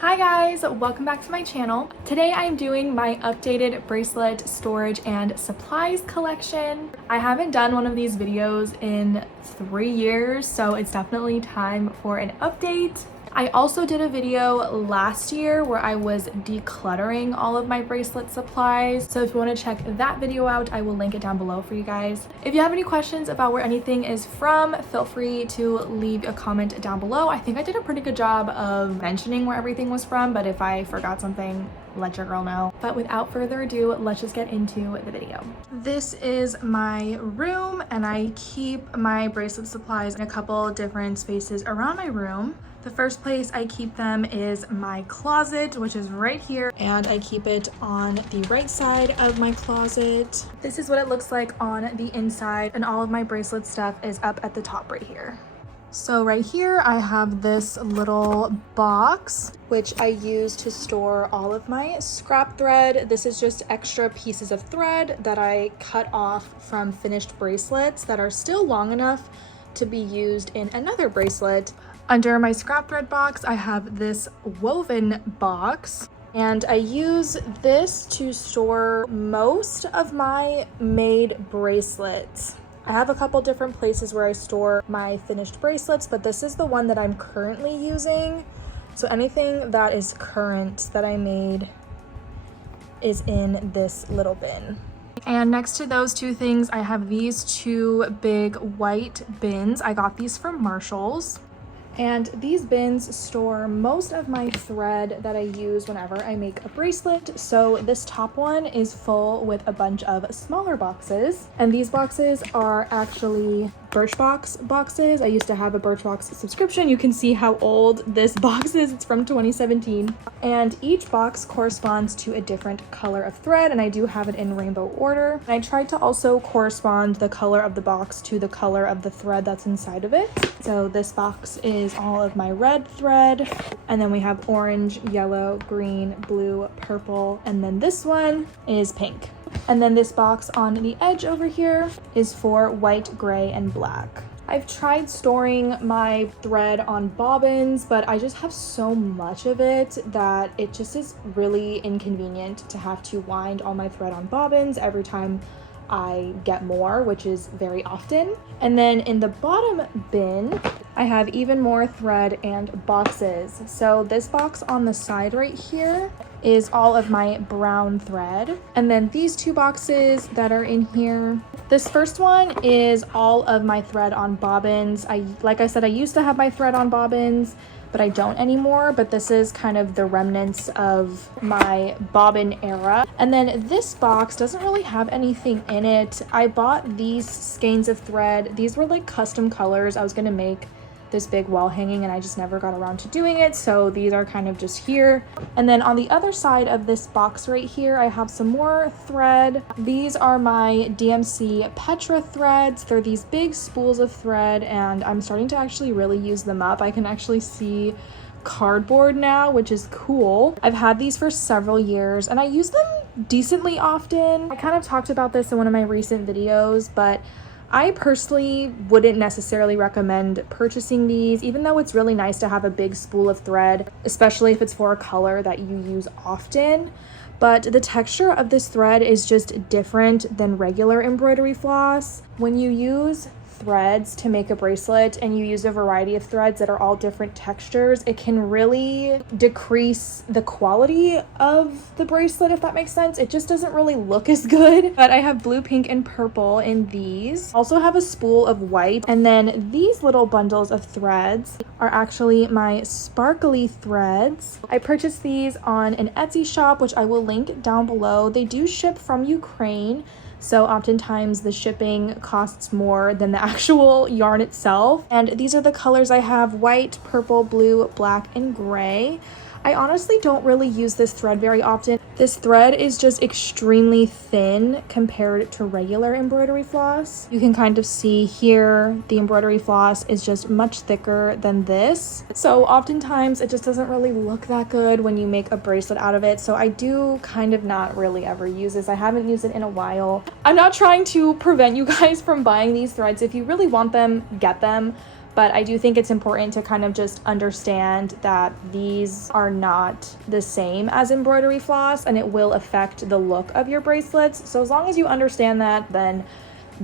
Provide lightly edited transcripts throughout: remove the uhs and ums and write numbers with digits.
Hi guys, welcome back to my channel. Today I'm doing my updated bracelet storage and supplies collection. I haven't done one of these videos in 3 years, so it's definitely time for an update. I also did a video last year where I was decluttering all of my bracelet supplies. So if you want to check that video out, I will link it down below for you guys. If you have any questions about where anything is from, feel free to leave a comment down below. I think I did a pretty good job of mentioning where everything was from, but if I forgot something, let your girl know. But without further ado, let's just get into the video. This is my room and I keep my bracelet supplies in a couple different spaces around my room. The first place I keep them is my closet, which is right here, and I keep it on the right side of my closet. This is what it looks like on the inside, and all of my bracelet stuff is up at the top right here. So right here I have this little box which I use to store all of my scrap thread. This is just extra pieces of thread that I cut off from finished bracelets that are still long enough to be used in another bracelet. Under my scrap thread box I have this woven box, and I use this to store most of my made bracelets. I have a couple different places where I store my finished bracelets, but this is the one that I'm currently using. So anything that is current that I made is in this little bin. And next to those two things, I have these two big white bins. I got these from Marshall's. And these bins store most of my thread that I use whenever I make a bracelet. So this top one is full with a bunch of smaller boxes. And these boxes are actually Birchbox boxes. I used to have a Birchbox subscription. You can see how old this box is. It's from 2017. And each box corresponds to a different color of thread, and I do have it in rainbow order. And I tried to also correspond the color of the box to the color of the thread that's inside of it. So this box is all of my red thread, and then we have orange, yellow, green, blue, purple, and then this one is pink. And then this box on the edge over here is for white, gray, and black. I've tried storing my thread on bobbins, but I just have so much of it that it just is really inconvenient to have to wind all my thread on bobbins every time I get more, which is very often. And then in the bottom bin, I have even more thread and boxes. So this box on the side right here is all of my brown thread. And then these two boxes that are in here, this first one is all of my thread on bobbins. Like I said, I used to have my thread on bobbins, but I don't anymore. But this is kind of the remnants of my bobbin era. And then this box doesn't really have anything in it. I bought these skeins of thread. These were like custom colors. I was gonna make this big wall hanging and I just never got around to doing it, so these are kind of just here. And then on the other side of this box right here, I have some more thread. These are my DMC Petra threads. They're these big spools of thread, and I'm starting to actually really use them up. I can actually see cardboard now, which is cool. I've had these for several years and I use them decently often. I kind of talked about this in one of my recent videos, but I personally wouldn't necessarily recommend purchasing these, even though it's really nice to have a big spool of thread, especially if it's for a color that you use often. But the texture of this thread is just different than regular embroidery floss. When you use threads to make a bracelet and you use a variety of threads that are all different textures, it can really decrease the quality of the bracelet, if that makes sense. It just doesn't really look as good. But I have blue, pink, and purple in these. Also have a spool of white, and then these little bundles of threads are actually my sparkly threads. I purchased these on an Etsy shop, which I will link down below. They do ship from Ukraine, so oftentimes the shipping costs more than the actual yarn itself. And these are the colors I have: white, purple, blue, black, and gray. I honestly don't really use this thread very often. This thread is just extremely thin compared to regular embroidery floss. You can kind of see here the embroidery floss is just much thicker than this. So oftentimes it just doesn't really look that good when you make a bracelet out of it. So I do kind of not really ever use this. I haven't used it in a while. I'm not trying to prevent you guys from buying these threads. If you really want them, get them. but I do think it's important to kind of just understand that these are not the same as embroidery floss, and it will affect the look of your bracelets. So as long as you understand that, then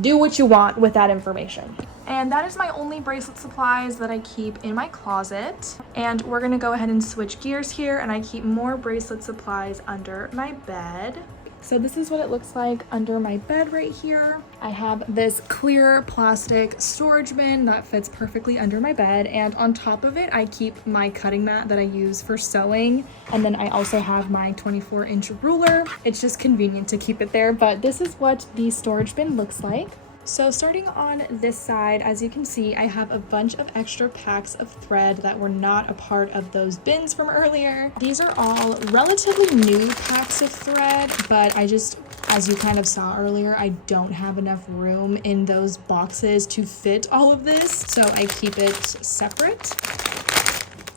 do what you want with that information. And that is my only bracelet supplies that I keep in my closet. And we're gonna go ahead and switch gears here, and I keep more bracelet supplies under my bed. So this is what it looks like under my bed right here. I have this clear plastic storage bin that fits perfectly under my bed, and on top of it I keep my cutting mat that I use for sewing, and then I also have my 24-inch ruler. It's just convenient to keep it there, but this is what the storage bin looks like. So starting on this side, as you can see, I have a bunch of extra packs of thread that were not a part of those bins from earlier. These are all relatively new packs of thread, but as you kind of saw earlier, I don't have enough room in those boxes to fit all of this, so I keep it separate.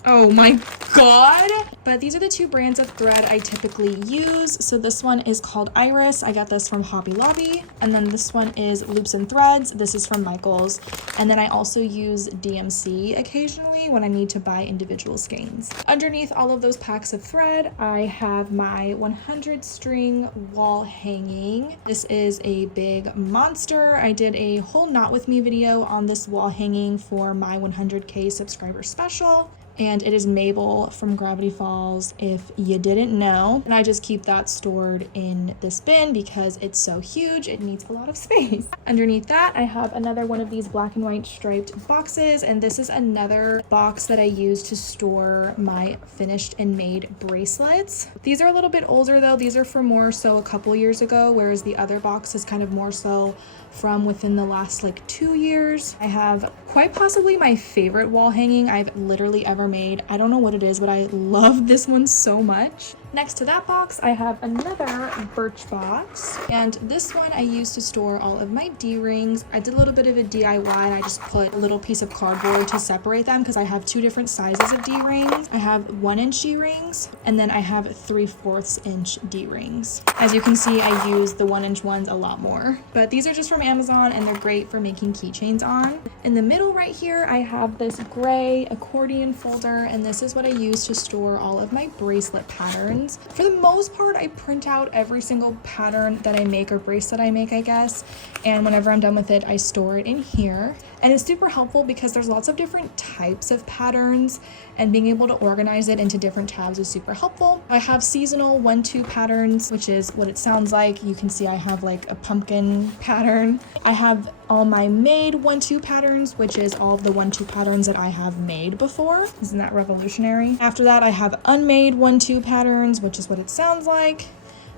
Oh my god! But these are the two brands of thread I typically use. So this one is called Iris. I got this from Hobby Lobby. And then this one is Loops and Threads. This is from Michaels. And then I also use DMC occasionally when I need to buy individual skeins. Underneath all of those packs of thread, I have my 100 string wall hanging. This is a big monster. I did a whole Knot With Me video on this wall hanging for my 100K subscriber special. And it is Mabel from Gravity Falls, if you didn't know. And I just keep that stored in this bin because it's so huge, it needs a lot of space. Underneath that, I have another one of these black and white striped boxes, and this is another box that I use to store my finished and made bracelets. These are a little bit older though. These are from more so a couple years ago, whereas the other box is kind of more so from within the last like 2 years. I have quite possibly my favorite wall hanging I've literally ever made. I don't know what it is, but I love this one so much. Next to that box, I have another birch box, and this one I use to store all of my D-rings. I did a little bit of a DIY, and I just put a little piece of cardboard to separate them because I have two different sizes of D-rings. I have 1-inch D-rings, and then I have 3/4 inch D-rings. As you can see, I use the 1-inch ones a lot more, but these are just from Amazon, and they're great for making keychains on. In the middle right here, I have this gray accordion folder, and this is what I use to store all of my bracelet patterns. For the most part, I print out every single pattern that I make or bracelet I make, I guess, and whenever I'm done with it, I store it in here. And it's super helpful because there's lots of different types of patterns, and being able to organize it into different tabs is super helpful. I have seasonal 1-2 patterns, which is what it sounds like. You can see I have like a pumpkin pattern. I have all my made 1-2 patterns, which is all of the 1-2 patterns that I have made before. Isn't that revolutionary? After that, I have unmade 1-2 patterns, which is what it sounds like.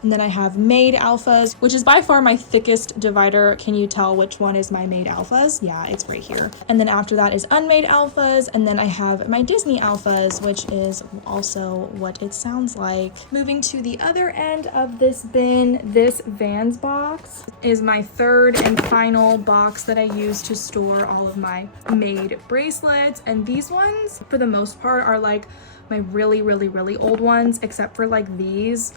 And then I have made alphas, which is by far my thickest divider. Can you tell which one is my made alphas? Yeah, it's right here. And then after that is unmade alphas. And then I have my Disney alphas, which is also what it sounds like. Moving to the other end of this bin, this Vans box is my third and final box that I use to store all of my made bracelets. And these ones, for the most part, are like my really, really, really old ones, except for like these.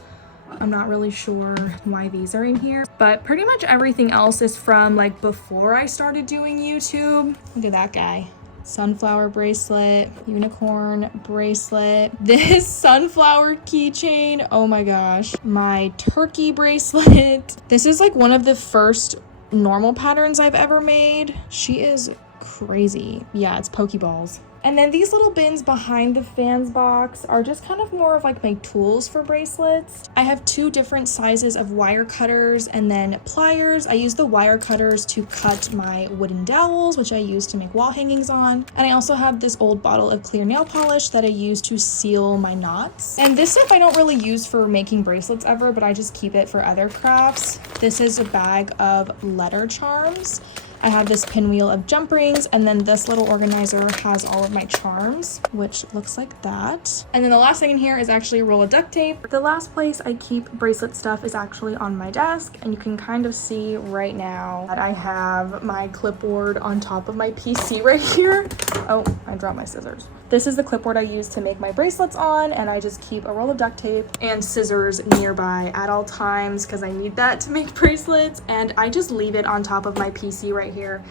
I'm not really sure why these are in here, but pretty much everything else is from like before I started doing YouTube. Look at that guy. Sunflower bracelet, unicorn bracelet, this sunflower keychain, oh my gosh, my turkey bracelet. This is like one of the first normal patterns I've ever made. She is crazy. Yeah, it's Pokeballs. And then these little bins behind the Vans box are just kind of more of like my tools for bracelets. I have 2 different sizes of wire cutters and then pliers. I use the wire cutters to cut my wooden dowels, which I use to make wall hangings on. And I also have this old bottle of clear nail polish that I use to seal my knots. And this stuff I don't really use for making bracelets ever, but I just keep it for other crafts. This is a bag of letter charms. I have this pinwheel of jump rings, and then this little organizer has all of my charms, which looks like that. And then the last thing in here is actually a roll of duct tape. The last place I keep bracelet stuff is actually on my desk, and you can kind of see right now that I have my clipboard on top of my PC right here. Oh, I dropped my scissors. This is the clipboard I use to make my bracelets on, and I just keep a roll of duct tape and scissors nearby at all times because I need that to make bracelets, and I just leave it on top of my PC right here.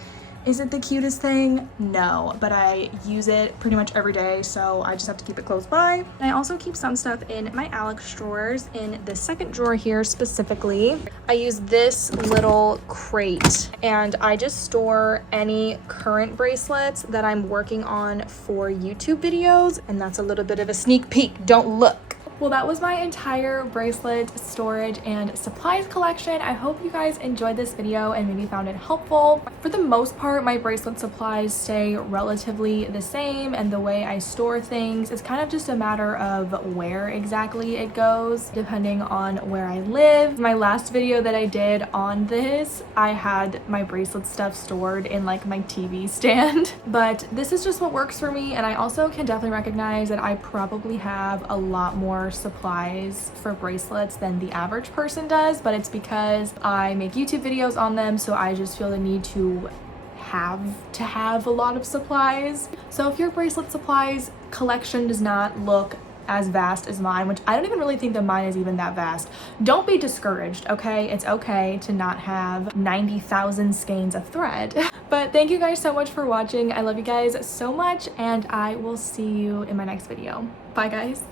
Is it the cutest thing? No, but I use it pretty much every day, so I just have to keep it close by. And I also keep some stuff in my Alex drawers. In the second drawer here specifically, I use this little crate, and I just store any current bracelets that I'm working on for YouTube videos, and that's a little bit of a sneak peek. Don't look. Well, that was my entire bracelet storage and supplies collection. I hope you guys enjoyed this video and maybe found it helpful. For the most part, my bracelet supplies stay relatively the same, and the way I store things is kind of just a matter of where exactly it goes, depending on where I live. My last video that I did on this, I had my bracelet stuff stored in like my TV stand, but this is just what works for me, and I also can definitely recognize that I probably have a lot more supplies for bracelets than the average person does, but it's because I make YouTube videos on them, so I just feel the need to have a lot of supplies. So if your bracelet supplies collection does not look as vast as mine, which I don't even really think that mine is even that vast, don't be discouraged, okay? It's okay to not have 90,000 skeins of thread. But thank you guys so much for watching. I love you guys so much, and I will see you in my next video. Bye guys.